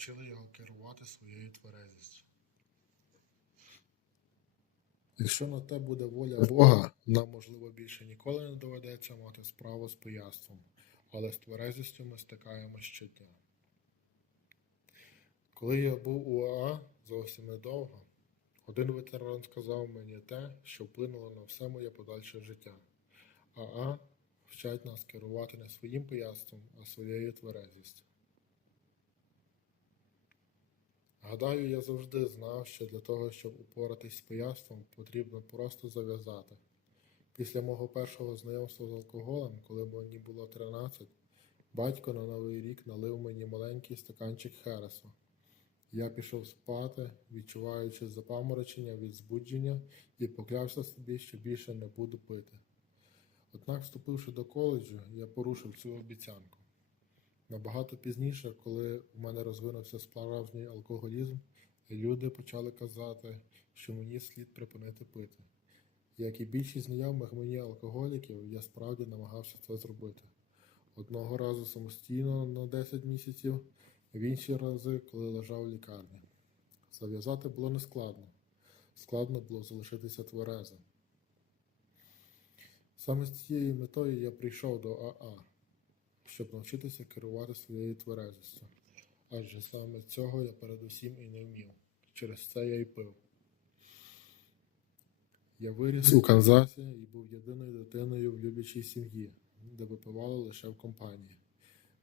навчили його керувати своєю тверезістю. Якщо на те буде воля Бога, нам, можливо, більше ніколи не доведеться мати справу з пияцтвом, але з тверезістю ми стикаємося щодня. Коли я був у АА зовсім недовго, один ветеран сказав мені те, що вплинуло на все моє подальше життя. АА вчать нас керувати не своїм пияцтвом, а своєю тверезістю. Гадаю, я завжди знав, що для того, щоб упоратись з пияцтвом, потрібно просто зав'язати. Після мого першого знайомства з алкоголем, коли мені було 13, батько на Новий рік налив мені маленький стаканчик Хересу. Я пішов спати, відчуваючи запаморочення від збудження, і поклявся собі, що більше не буду пити. Однак, вступивши до коледжу, я порушив цю обіцянку. Набагато пізніше, коли в мене розвинувся справжній алкоголізм, люди почали казати, що мені слід припинити пити. Як і більшість знайомих мені алкоголіків, я справді намагався це зробити. Одного разу самостійно на 10 місяців, в інші рази, коли лежав в лікарні. Зав'язати було нескладно. Складно було залишитися тверезим. Саме з цією метою я прийшов до АА, щоб навчитися керувати своєю тверезістю. Адже саме цього я передусім і не вмів. Через це я й пив. Я виріс у Канзасі і був єдиною дитиною в люблячій сім'ї, де випивали лише в компанії.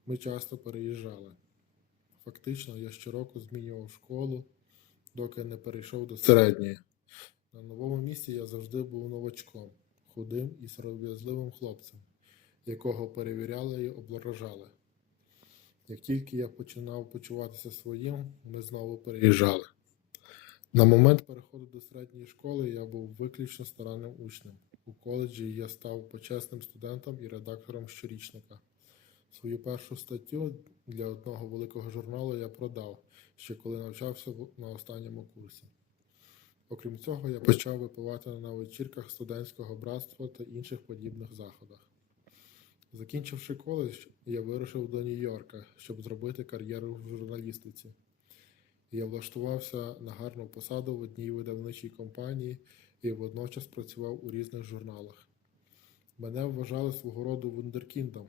Ми часто переїжджали. Фактично, я щороку змінював школу, доки не перейшов до середньої. На новому місці я завжди був новачком, худим і сором'язливим хлопцем, якого перевіряли і обложали. Як тільки я починав почуватися своїм, ми знову переїжджали. На момент переходу до середньої школи я був виключно старанним учнем. У коледжі я став почесним студентом і редактором щорічника. Свою першу статтю для одного великого журналу я продав, ще коли навчався на останньому курсі. Окрім цього, я почав випивати на вечірках студентського братства та інших подібних заходах. Закінчивши коледж, я вирушив до Нью-Йорка, щоб зробити кар'єру в журналістиці. Я влаштувався на гарну посаду в одній видавничій компанії і водночас працював у різних журналах. Мене вважали свого роду вундеркіндом,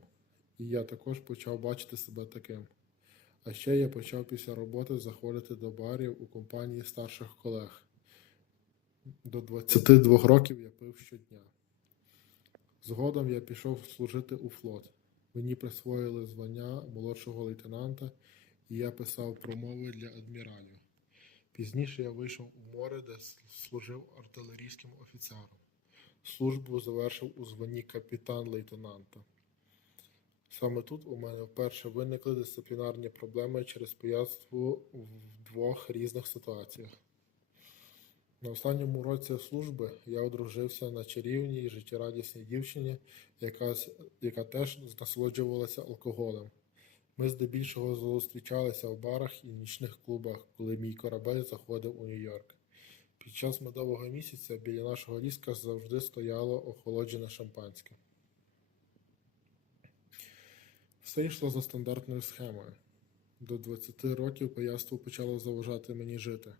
і я також почав бачити себе таким. А ще я почав після роботи заходити до барів у компанії старших колег. До 22 років я пив щодня. Згодом я пішов служити у флот. Мені присвоїли звання молодшого лейтенанта, і я писав промови для адміралів. Пізніше я вийшов у море, де служив артилерійським офіцером. Службу завершив у званні капітан-лейтенанта. Саме тут у мене вперше виникли дисциплінарні проблеми через пияцтво в двох різних ситуаціях. На останньому році служби я одружився на чарівній життєрадісній дівчині, яка, яка теж насолоджувалася алкоголем. Ми здебільшого зустрічалися в барах і нічних клубах, коли мій корабель заходив у Нью-Йорк. Під час медового місяця біля нашого ліска завжди стояло охолоджене шампанське. Все йшло за стандартною схемою. До 20 років пияцтво почало заважати мені жити.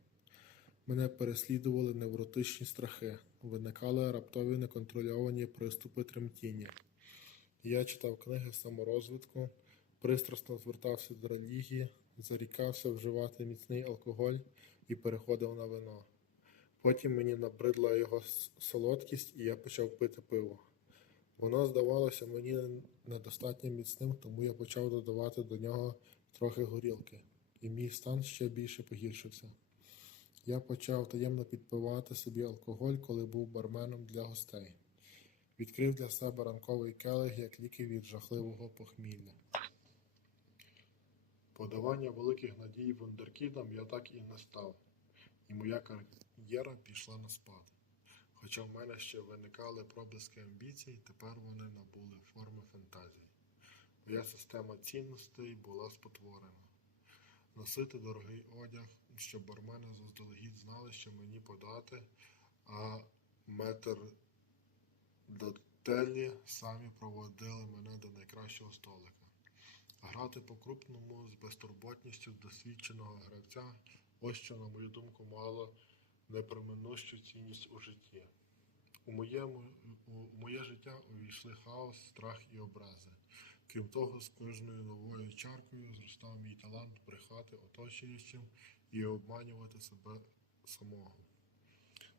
Мене переслідували невротичні страхи, виникали раптові неконтрольовані приступи тремтіння. Я читав книги саморозвитку, пристрасно звертався до релігії, зарікався вживати міцний алкоголь і переходив на вино. Потім мені набридла його солодкість, і я почав пити пиво. Воно здавалося мені недостатньо міцним, тому я почав додавати до нього трохи горілки, і мій стан ще більше погіршився. Я почав таємно підпивати собі алкоголь, коли був барменом для гостей. Відкрив для себе ранковий келих як ліки від жахливого похмілля. Подавання великих надій вундеркідам я так і не став, і моя кар'єра пішла на спад. Хоча в мене ще виникали проблиски амбіцій, тепер вони набули форми фантазії. Моя система цінностей була спотворена. Носити дорогий одяг, щоб бармени заздалегідь знали, що мені подати, а метр дотелі самі проводили мене до найкращого столика. Грати по-крупному з безтурботністю досвідченого гравця ось що, на мою думку, мало непроминущу цінність у житті. У, моєму, у, у моє життя увійшли хаос, страх і образи. Крім того, з кожною новою чаркою зростав мій талант брехати оточуючим і обманювати себе самого.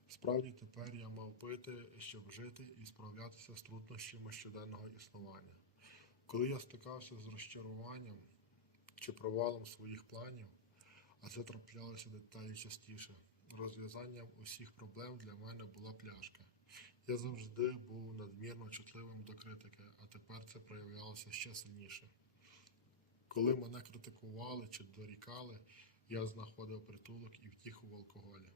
Справді тепер я мав пити, щоб жити і справлятися з труднощами щоденного існування. Коли я стикався з розчаруванням чи провалом своїх планів, а це траплялося деталі частіше, розв'язанням усіх проблем для мене була пляшка. Я завжди був надмірно чутливим до критики, а тепер це проявлялося ще сильніше. Коли мене критикували чи дорікали, я знаходив притулок і втіху в алкоголі.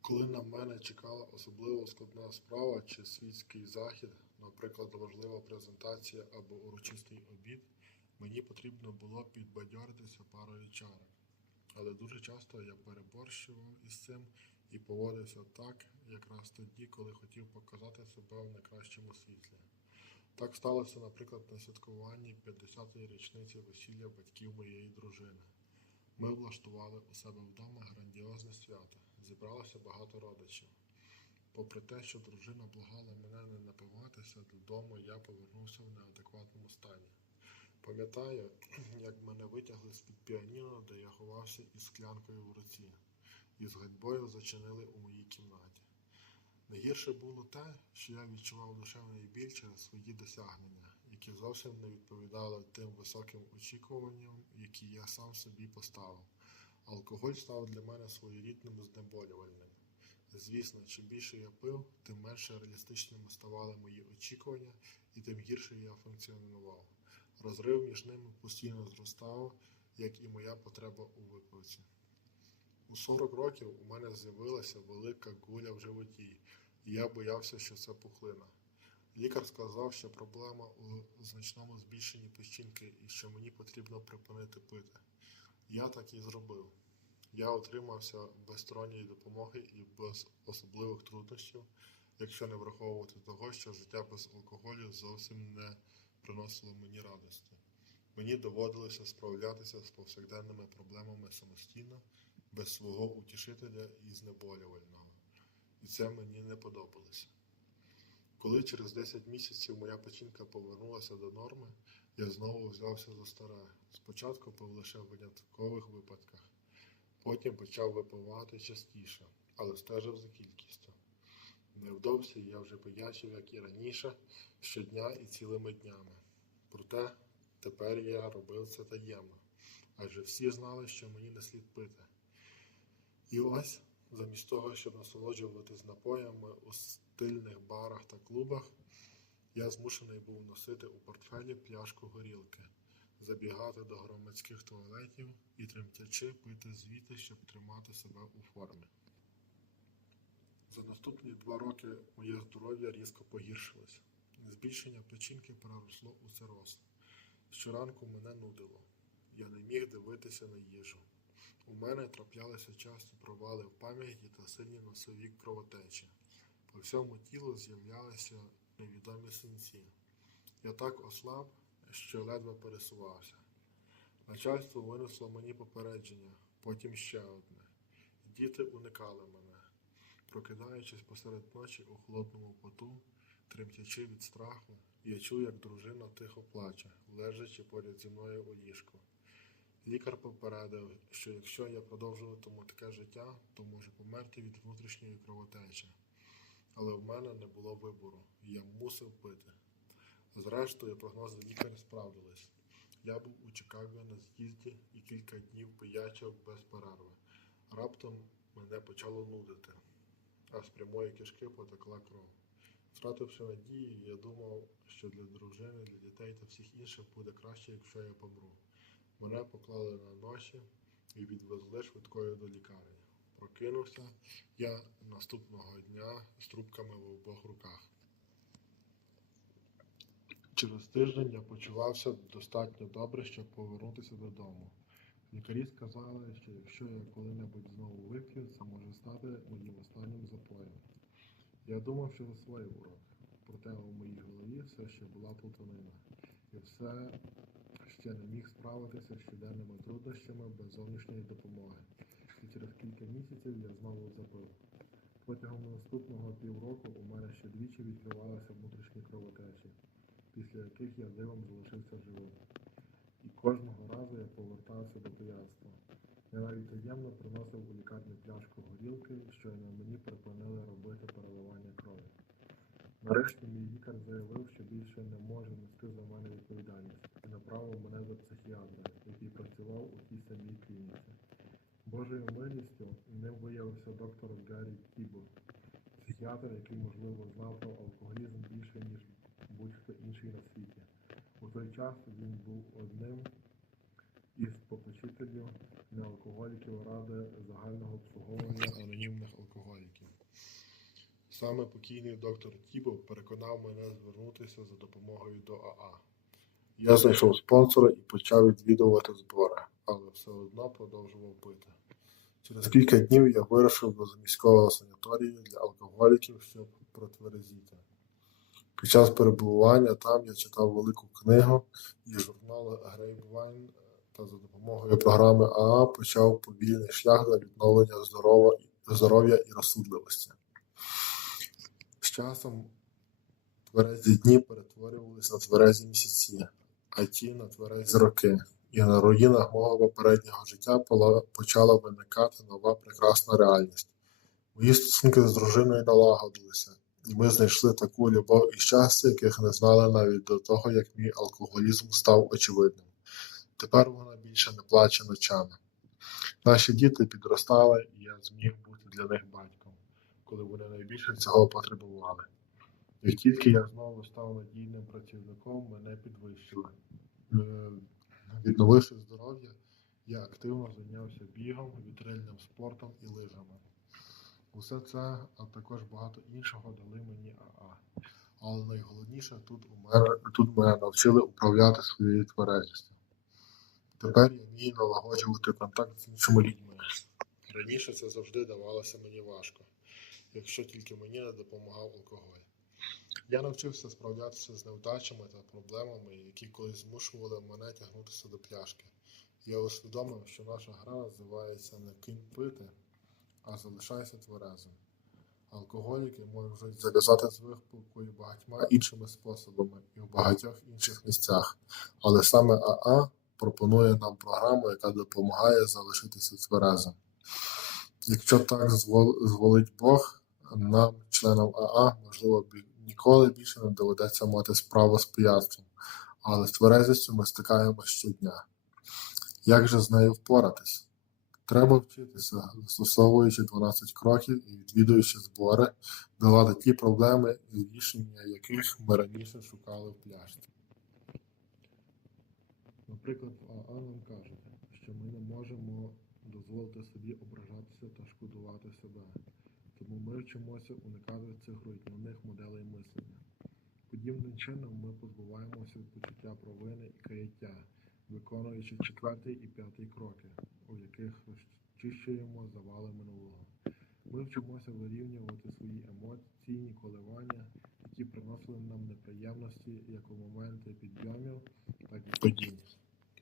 Коли на мене чекала особливо складна справа чи світський захід, наприклад, важлива презентація або урочистий обід, мені потрібно було підбадьоритися парою чарок. Але дуже часто я переборщував із цим і поводився так, якраз тоді, коли хотів показати себе в найкращому світлі. Так сталося, наприклад, на святкуванні 50-ї річниці весілля батьків моєї дружини. Ми влаштували у себе вдома грандіозне свято. Зібралося багато родичів. Попри те, що дружина благала мене не напиватися, додому я повернувся в неадекватному стані. Пам'ятаю, як мене витягли з-під піаніно, де я ховався із склянкою в руці, і з ганьбою зачинили у моїй кімнаті. Найгірше було те, що я відчував душевний біль через свої досягнення, які зовсім не відповідали тим високим очікуванням, які я сам собі поставив. Алкоголь став для мене своєрідним знеболювальним. Звісно, чим більше я пив, тим менше реалістичними ставали мої очікування, і тим гірше я функціонував. Розрив між ними постійно зростав, як і моя потреба у випивці. У 40 років у мене з'явилася велика гуля в животі, і я боявся, що це пухлина. Лікар сказав, що проблема у значному збільшенні печінки і що мені потрібно припинити пити. Я так і зробив. Я отримався без сторонньої допомоги і без особливих труднощів, якщо не враховувати того, що життя без алкоголю зовсім не приносило мені радості. Мені доводилося справлятися з повсякденними проблемами самостійно, без свого утішителя і знеболювального. І це мені не подобалося. Коли через 10 місяців моя печінка повернулася до норми, я знову взявся за старе. Спочатку пив лише в виняткових випадках, потім почав випивати частіше, але стежив за кількістю. Невдовзі я вже пиячив, як і раніше, щодня і цілими днями. Проте тепер я робив це таємно, адже всі знали, що мені не слід пити. І ось, замість того, щоб насолоджуватись напоями у стильних барах та клубах, я змушений був носити у портфелі пляшку горілки, забігати до громадських туалетів і тремтячи пити звідти, щоб тримати себе у формі. За наступні два роки моє здоров'я різко погіршилось. Збільшення печінки переросло у цироз. Щоранку мене нудило. Я не міг дивитися на їжу. У мене траплялися часто провали в пам'яті та сильні носові кровотечі. По всьому тілу з'являлися невідомі синці. Я так ослаб, що ледве пересувався. Начальство винесло мені попередження, потім ще одне. Діти уникали мене. Прокидаючись посеред ночі у холодному поту, тремтячи від страху, я чув, як дружина тихо плаче, лежачи поряд зі мною у ліжку. Лікар попередив, що якщо я продовжуватиму таке життя, то можу померти від внутрішньої кровотечі. Але в мене не було вибору, і я мусив пити. Зрештою, прогнози лікаря справдились. Я був у Чикаго на з'їзді і кілька днів пиячив без перерви. Раптом мене почало нудити, а з прямої кишки потекла кров. Втративши надії, я думав, що для дружини, для дітей та всіх інших буде краще, якщо я помру. Мене поклали на ноші і відвезли швидкою до лікарні. Прокинувся я наступного дня з трубками в обох руках. Через тиждень я почувався достатньо добре, щоб повернутися додому. Лікарі сказали, що якщо я коли-небудь знову вип'ю, це може стати моїм останнім запоєм. Я думав, що засвоїв урок. проте у моїй голові все ще була плутанина. І все ще не міг справитися з щоденними труднощами без зовнішньої допомоги. І через кілька місяців я знову запив. Протягом наступного півроку у мене ще двічі відкривалися внутрішні кровотечі, після яких я дивом залишився живим. І кожного разу я повертався до пияцтва. Я навіть таємно приносив у лікарню пляшку горілки, що на мені припинили робити переливання крові. Нарешті мій лікар заявив, що більше не може нести за мене відповідальність направив мене до психіатра, який працював у тій самій клініці. Божою милістю ним виявився доктор Гаррі Кібур, психіатр, який, можливо, знав про алкоголізм більше, ніж будь-хто інший на світі. У той час він був одним із попечителів неалкоголіків Ради загального обслуговування анонімних алкоголіків. Саме покійний доктор Тібо переконав мене звернутися за допомогою до АА. Я знайшов спонсора і почав відвідувати збори, але все одно продовжував пити. Через кілька днів я вирушив до міського санаторію для алкоголіків, щоб протверезіти. Під час перебування там я читав велику книгу і журнал Grapevine та за допомогою програми АА почав повільний шлях до відновлення здоров'я і розсудливості. З часом тверезі дні перетворювалися на тверезі місяці, а ті на тверезі роки. І на руїнах мого попереднього життя почала виникати нова прекрасна реальність. Мої стосунки з дружиною налагодилися, і ми знайшли таку любов і щастя, яких не знали навіть до того, як мій алкоголізм став очевидним. Тепер вона більше не плаче ночами. Наші діти підростали, і я зміг бути для них батьком, коли вони найбільше цього потребували. Як тільки я знову став надійним працівником, мене підвищили. Е, Відновивши здоров'я, я активно зайнявся бігом, вітрильним спортом і лижами. Усе це, а також багато іншого дали мені АА. Але найголовніше тут у мене тут мене навчили управляти своєю тверезістю. Тепер я вмію налагоджувати контакт з іншими людьми. Раніше це завжди давалося мені важко, якщо тільки мені не допомагав алкоголь. Я навчився справлятися з невдачами та проблемами, які колись змушували мене тягнутися до пляшки. Я усвідомив, що наша гра називається не кинь пити, а залишайся тверезим. Алкоголіки можуть зав'язати з випивкою багатьма іншими способами і в багатьох інших місцях, але саме АА пропонує нам програму, яка допомагає залишитися тверезим. Якщо так звол- зволить Бог, нам, членам АА, можливо, ніколи більше не доведеться мати справу з пияцтвом, але з тверезістю ми стикаємося щодня. Як же з нею впоратись? Треба вчитися, застосовуючи 12 кроків і відвідуючи збори, долати ті проблеми, і рішення яких ми раніше шукали в пляшці. Наприклад, АА нам кажуть, що ми не можемо дозволити собі ображатися та шкодувати себе. Тому ми вчимося уникати цих руйнівних моделей мислення. Подібним чином ми позбуваємося почуття провини і каяття, виконуючи четвертий і п'ятий кроки, у яких розчищуємо завали минулого. Ми вчимося вирівнювати свої емоційні коливання, які приносили нам неприємності як у моменти підйомів, так і падінь.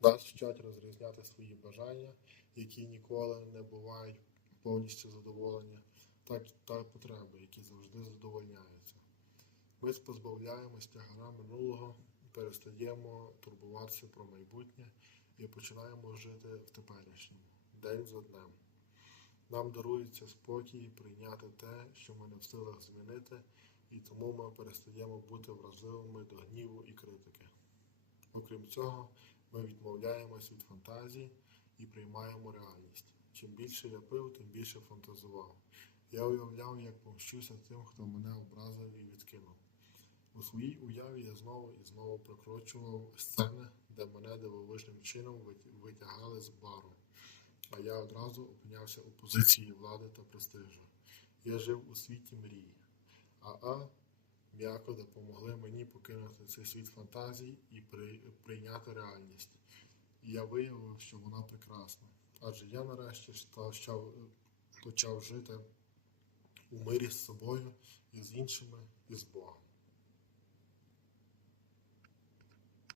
Нас вчать розрізняти свої бажання, які ніколи не бувають повністю задоволені, так та потреби, які завжди задовольняються. Ми позбавляємось тягара минулого, перестаємо турбуватися про майбутнє і починаємо жити в теперішньому, день за днем. Нам дарується спокій прийняти те, що ми не в силах змінити, і тому ми перестаємо бути вразливими до гніву і критики. Окрім цього, ми відмовляємось від фантазій і приймаємо реальність. Чим більше я пив, тим більше фантазував. Я уявляв, як помщуся тим, хто мене образив і відкинув. У своїй уяві я знову і знову прокручував сцени, де мене дивовижним чином витягали з бару, а я одразу опинявся у позиції влади та престижу. Я жив у світі мрії. АА м'яко допомогли мені покинути цей світ фантазій і при, прийняти реальність. І я виявив, що вона прекрасна. Адже я нарешті почав, почав жити у мирі з собою і з іншими, і з Богом.